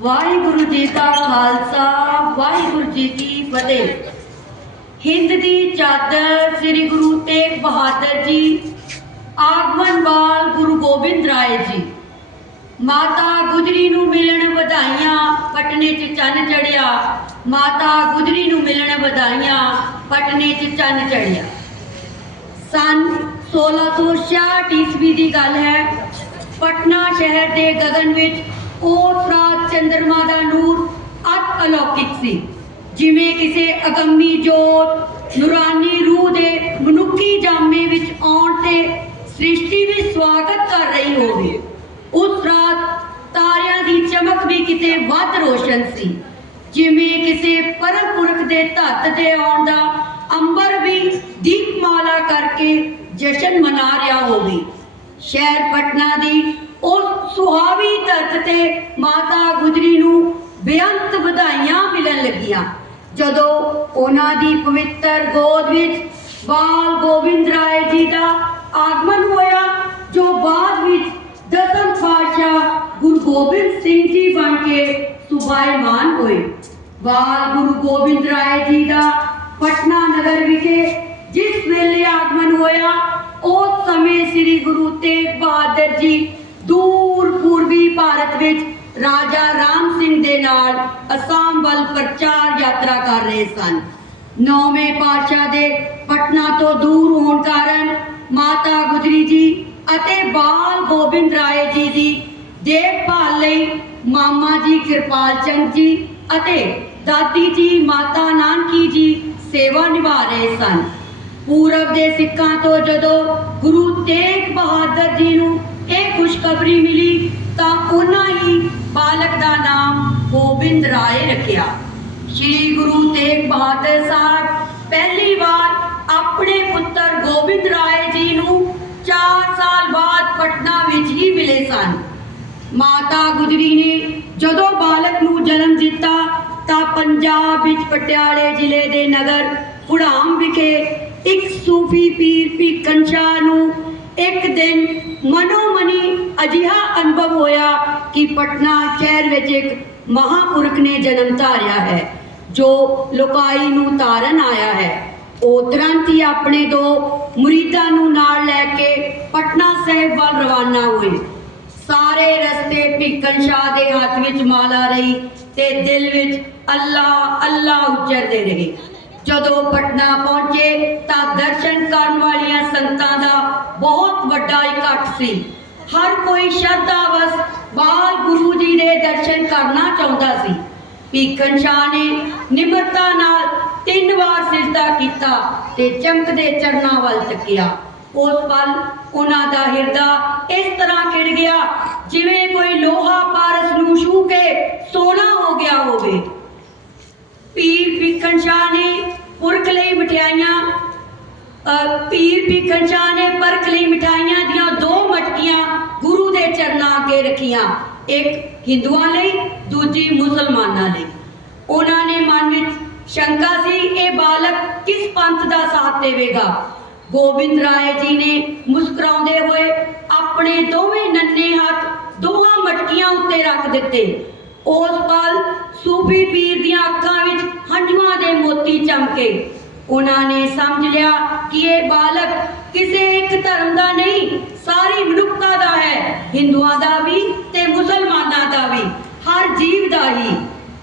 ਵਾਹਿਗੁਰੂ ਜੀ ਦਾ ਖਾਲਸਾ, ਵਾਹਿਗੁਰੂ ਜੀ ਕੀ ਫਤਿਹ। ਹਿੰਦ ਦੀ ਚਾਦਰ ਸ੍ਰੀ ਗੁਰੂ ਤੇਗ ਬਹਾਦਰ ਜੀ, ਆਗਮਨ ਗੁਰੂ ਗੋਬਿੰਦ ਰਾਏ ਜੀ। ਮਾਤਾ ਗੁਜਰੀ ਨੂੰ ਮਿਲਣ ਵਧਾਈਆਂ, ਪਟਨੇ 'ਚ ਚੰਨ ਚੜਿਆ ਮਾਤਾ ਗੁਜਰੀ ਨੂੰ ਮਿਲਣ ਵਧਾਈਆਂ, ਪਟਨੇ 'ਚ ਚੰਨ ਚੜਿਆ ਸਨ 1666 ਈਸਵੀ ਦੀ ਗੱਲ ਹੈ, ਪਟਨਾ ਸ਼ਹਿਰ ਦੇ ਗਗਨ ਵਿੱਚ ਉਸ ਰਾਤ ਚੰਦਰਮਾ ਦਾ ਨੂਰ ਅਤ ਅਲੌਕਿਕ ਸੀ। ਜਿਵੇਂ ਕਿਸੇ ਅਗੰਮੀ ਜੋਤ, ਨੂਰਾਨੀ ਰੂਹ ਦੇ ਮਨੁੱਖੀ ਜਾਮੇ ਵਿੱਚ ਆਉਣ ਤੇ ਸ੍ਰਿਸ਼ਟੀ ਵੀ ਸਵਾਗਤ ਕਰ ਰਹੀ ਹੋਵੇ। ਉਸ ਰਾਤ ਤਾਰਿਆਂ ਦੀ ਚਮਕ ਵੀ ਕਿਤੇ ਵੱਧ ਰੋਸ਼ਨ ਸੀ। ਜਿਵੇਂ ਕਿਸੇ ਪਰਮ ਪੁਰਖ ਦੇ ਧਰਤ ਤੇ ਆਉਣ ਦਾ ਅੰਬਰ ਵੀ ਦੀਪਮਾਲਾ ਕਰਕੇ ਜਸ਼ਨ ਮਨਾ ਰਿਹਾ ਹੋਵੇ। ਸ਼ਹਿਰ ਪਟਨਾ ਦੀ ਉਸ ਸੁਹਾਵੀ ਧਰਤ ਤੇ ਮਾਤਾ ਗੁਜਰੀ ਨੂੰ ਬੇਅੰਤ ਵਧਾਈਆਂ ਮਿਲਣ ਲੱਗੀਆਂ। ਜਦੋਂ ਉਹਨਾਂ ਦੀ ਪਵਿੱਤਰ ਗੋਦ ਵਿੱਚ ਬਾਲ ਗੋਬਿੰਦ ਰਾਏ ਜੀ ਦਾ ਆਗਮਨ ਹੋਇਆ, ਜੋ ਬਾਅਦ ਵਿੱਚ ਦਸਮ ਪਾਤਸ਼ਾਹ ਗੁਰੂ ਗੋਬਿੰਦ ਸਿੰਘ ਜੀ ਬਣ ਕੇ ਸੁਭਾਈਮਾਨ ਹੋਏ। ਬਾਲ ਗੁਰੂ ਗੋਬਿੰਦ ਰਾਏ ਜੀ ਦਾ ਪਟਨਾ ਨਗਰ ਵਿਖੇ ਜਿਸ ਵੇਲੇ ਆਗਮਨ ਹੋਇਆ, ਉਸ ਸਮੇਂ ਸ੍ਰੀ ਗੁਰੂ ਤੇਗ ਬਹਾਦਰ ਜੀ ਦੂਰ ਪੂਰਬੀ ਭਾਰਤ ਵਿੱਚ ਰਾਜਾ ਰਾਮ ਸਿੰਘ ਦੇ ਨਾਲ ਅਸਾਮ ਵੱਲ ਪ੍ਰਚਾਰ ਯਾਤਰਾ ਕਰ ਰਹੇ ਸਨ। ਨੌਵੇਂ ਪਾਤਸ਼ਾਹ ਦੇ ਪਟਨਾ ਤੋਂ ਦੂਰ ਹੋਣ ਕਾਰਨ ਮਾਤਾ ਗੁਜਰੀ ਜੀ ਅਤੇ ਬਾਲ ਗੋਬਿੰਦ ਰਾਏ ਜੀ ਦੀ ਦੇਖਭਾਲ ਲਈ ਮਾਮਾ ਜੀ ਕਿਰਪਾਲ ਚੰਦ ਜੀ ਅਤੇ ਦਾਦੀ ਜੀ, ਮਾਤਾ ਨਾਨਕੀ ਜੀ ਸੇਵਾ ਨਿਭਾ ਰਹੇ ਸਨ। ਪੂਰਬ ਦੇ ਸਿੱਖਾਂ ਤੋਂ ਜਦੋਂ ਗੁਰੂ ਤੇਗ ਬਹਾਦਰ ਜੀ ਨੂੰ ਇਹ ਖੁਸ਼ਖਬਰੀ ਮਿਲੀ ਤਾਂ ਉਹਨਾਂ ਹੀ ਬਾਲਕ ਦਾ ਨਾਮ ਗੋਬਿੰਦ ਰਾਏ ਰੱਖਿਆ। ਸ਼੍ਰੀ ਗੁਰੂ ਤੇਗ ਬਹਾਦਰ ਸਾਹਿਬ ਪਹਿਲੀ ਵਾਰ ਆਪਣੇ ਪੁੱਤਰ ਗੋਬਿੰਦ ਰਾਏ ਜੀ ਨੂੰ 4 ਸਾਲ ਬਾਅਦ ਪਟਨਾ ਵਿੱਚ ਹੀ ਮਿਲੇ ਸਨ। ਮਾਤਾ ਗੁਜਰੀ ਨੇ ਜਦੋਂ ਬਾਲਕ ਨੂੰ ਜਨਮ ਦਿੱਤਾ ਤਾਂ ਪੰਜਾਬ ਵਿੱਚ ਪਟਿਆਲੇ ਜ਼ਿਲ੍ਹੇ ਦੇ ਨਗਰ ਪੁੜਾਮ ਵਿਖੇ ਇੱਕ ਸੂਫੀ ਪੀਰ ਭੀਕਨ ਸ਼ਾਹ ਨੂੰ ਇੱਕ ਦਿਨ ਮਨੋਮਨੀ ਅਜਿਹਾ ਅਨੁਭਵ ਹੋਇਆ ਕਿ ਪਟਨਾ ਸ਼ਹਿਰ ਵਿੱਚ ਇੱਕ ਮਹਾਪੁਰਖ ਨੇ ਜਨਮ ਧਾਰਿਆ ਹੈ, ਜੋ ਲੋਕਾਈ ਨੂੰ ਤਾਰਨ ਆਇਆ ਹੈ। ਉਹ ਤੁਰੰਤ ਹੀ ਆਪਣੇ ਦੋ ਮੁਰੀਦਾਂ ਨੂੰ ਨਾਲ ਲੈ ਕੇ ਪਟਨਾ ਸਾਹਿਬ ਵੱਲ ਰਵਾਨਾ ਹੋਏ। ਸਾਰੇ ਰਸਤੇ ਭਿੱਖਣ ਸ਼ਾਹ ਦੇ ਹੱਥ ਵਿੱਚ ਮਾਲਾ ਰਹੀ ਤੇ ਦਿਲ ਵਿੱਚ ਅੱਲਾ ਅੱਲਾ ਉਚਰਦੇ ਰਹੇ। ਜਦੋਂ ਪਟਨਾ ਸੀ। ਹਰ ਕੋਈ ਸ਼ਰਧਾ ਵਸ ਬਾਲ ਗੁਰੂ ਜੀ ਦੇ ਦਰਸ਼ਨ ਕਰਨਾ ਚਾਹੁੰਦਾ ਸੀ। ਭੀਖਣ ਸ਼ਾਹ ਨੇ ਨਿਮਰਤਾ ਨਾਲ ਤਿੰਨ ਵਾਰ ਸਿਜਦਾ ਕੀਤਾ ਤੇ ਚਮਕਦੇ ਚਰਨਾਂ ਵੱਲ ਤੱਕਿਆ। ਉਸ ਪਲ ਉਹਨਾਂ ਦਾ ਹਿਰਦਾ ਇਸ ਤਰ੍ਹਾਂ ਖਿੜ ਗਿਆ ਜਿਵੇਂ ਕੋਈ ਲੋਹਾ ਪਾਰਸ ਨੂੰ ਛੂ ਕੇ ਸੋਨਾ ਹੋ ਗਿਆ ਹੋਵੇ। ਪੀਰ ਭੀਖਣ ਸ਼ਾਹ ਨੇ ਪੁਰਖ ਲਈ ਮਠਿਆਈਆਂ ਪੀਰ ਭੀਖਣ ਸ਼ਾਹ ਨੇ ਪਰਖ ਲਈ ਮਠਾਈਆਂ ਦੀਆਂ ਚਰਨਾਂ ਰੱਖੀਆਂ। ਇੱਕ ਹਿੰਦੂਆਂ ਲਈ, ਦੂਜੀ ਮੁਸਲਮਾਨਾਂ ਲਈ। ਉਹਨਾਂ ਨੇ ਮਨ ਵਿੱਚ ਸ਼ੰਕਾ ਸੀ, ਇਹ ਬਾਲਕ ਕਿਸ ਪੰਥ ਦਾ ਸਾਥ ਦੇਵੇਗਾ? ਗੋਬਿੰਦ ਰਾਏ ਜੀ ਨੇ ਮੁਸਕਰਾਉਂਦੇ ਹੋਏ ਆਪਣੇ ਦੋਵੇਂ ਨੰਨੇ ਹੱਥ ਦੋਹਾਂ ਮਟਕੀਆਂ ਉੱਤੇ ਰੱਖ ਦਿੱਤੇ। ਉਸ ਪਲ ਸੂਫੀ ਪੀਰ ਦੀਆਂ ਅੱਖਾਂ ਵਿੱਚ ਹੰਝੂਆਂ ਦੇ ਮੋਤੀ ਚਮਕੇ। ਉਹਨਾਂ ਨੇ ਸਮਝ ਲਿਆ ਕਿ ਇਹ ਬਾਲਕ ਕਿਸੇ ਇੱਕ ਧਰਮ ਦਾ ਨਹੀਂ, ਸਾਰੀ ਮਨੁੱਖਤਾ ਦਾ ਹੈ। ਹਿੰਦੂਆਂ ਦਾ ਵੀ ਤੇ ਮੁਸਲਮਾਨਾਂ ਦਾ ਵੀ। ਹਰ ਜੀਵ ਦਾ ਹੀ।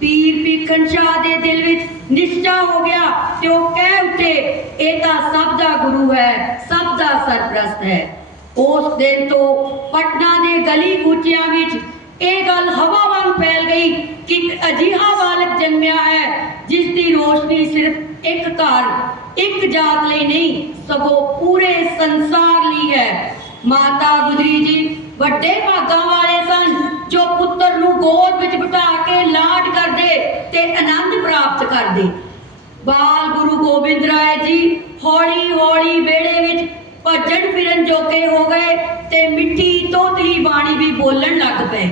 ਪੀਰ ਭੀਖਣ ਸ਼ਾਹ ਦੇ ਦਿਲ ਵਿੱਚ ਨਿਸ਼ਚਾ ਹੋ ਗਿਆ ਤੇ ਉਹ ਕਹਿ ਉੱਠੇ, ਇਹ ਤਾਂ ਸਭ ਦਾ ਗੁਰੂ ਹੈ, ਸਭ ਦਾ ਸਰਪ੍ਰਸਤ ਹੈ। ਉਸ ਦਿਨ ਤੋਂ ਪਟਨਾ ਦੇ ਗਲੀ ਕੂਚਿਆਂ ਵਿੱਚ ਇਹ ਗੱਲ ਹਵਾ ਵਾਂਗ ਫੈਲ ਗਈ ਕਿ ਇੱਕ ਅਜਿਹਾ ਬਾਲਕ ਜੰਮਿਆ ਹੈ, ਜਿਸ ਦੀ ਰੋਸ਼ਨੀ ਸਿਰਫ ਇੱਕ ਘਰ ਇੱਕ ਜਾਤ ਲਈ ਨਹੀਂ, ਸਗੋਂ ਪੂਰੇ ਸੰਸਾਰ ਲਈ ਹੈ। ਮਾਤਾ ਗੁਜਰੀ ਜੀ, ਵੱਡੇ ਭਾਗਾਂ ਵਾਲੇ ਸਨ, ਜੋ ਪੁੱਤਰ ਨੂੰ ਗੋਦ ਵਿੱਚ ਬਿਠਾ ਕੇ ਲਾਡ ਕਰਦੇ ਤੇ ਆਨੰਦ ਪ੍ਰਾਪਤ ਕਰਦੇ। ਬਾਲ ਗੁਰੂ ਗੋਬਿੰਦ ਰਾਏ ਜੀ ਹੌਲੀ ਹੌਲੀ ਵਿਹੜੇ ਵਿੱਚ ਭੱਜਣ ਫਿਰਨ ਜੋਗੇ ਹੋ ਗਏ ਤੇ ਮਿੱਠੀ ਤੋਤਲੀ ਬਾਣੀ ਵੀ ਬੋਲਣ ਲੱਗ ਪਏ।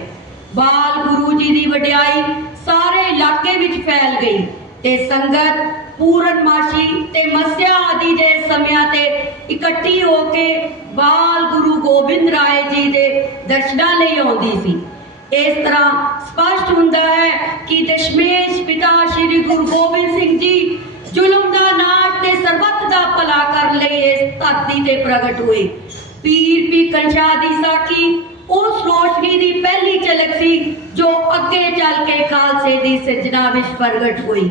ਬਾਲ ਗੁਰੂ ਜੀ ਦੀ ਵਡਿਆਈ ਸਾਰੇ ਇਲਾਕੇ ਵਿੱਚ ਫੈਲ ਗਈ ਤੇ ਸੰਗਤ ਪੂਰਨਮਾਸ਼ੀ ਤੇ ਮਸਿਆ ਆਦਿ ਦੇ ਸਮਿਆਂ ਤੇ ਇਕੱਠੀ ਹੋ ਕੇ ਬਾਲ ਗੁਰੂ ਗੋਬਿੰਦ ਰਾਏ ਜੀ ਦੇ ਦਰਸ਼ਨਾਂ ਲਈ ਆਉਂਦੀ ਸੀ। ਇਸ ਤਰ੍ਹਾਂ ਸਪਸ਼ਟ ਹੁੰਦਾ ਹੈ ਕਿ ਦਸ਼ਮੇਸ਼ ਪਿਤਾ ਸ੍ਰੀ ਗੁਰੂ ਗੋਬਿੰਦ ਸਿੰਘ ਜੀ ਜ਼ੁਲਮ ਦਾ ਨਾਸ਼ ਤੇ ਸਰਬੱਤ ਦਾ ਭਲਾ ਕਰਨ ਲਈ ਇਸ ਧਰਤੀ ਤੇ ਪ੍ਰਗਟ ਹੋਏ। ਪੀਰ ਪੀ ਸ਼ਾਹ ਦੀ ਸਾਖੀ ਉਸ ਰੋਸ਼ਨੀ ਦੀ ਪਹਿਲੀ ਝਲਕ ਸੀ ਜੋ ਅੱਗੇ ਚੱਲ ਕੇ ਖਾਲਸੇ ਦੀ ਸਿਰਜਣਾ ਵਿੱਚ ਪ੍ਰਗਟ ਹੋਈ।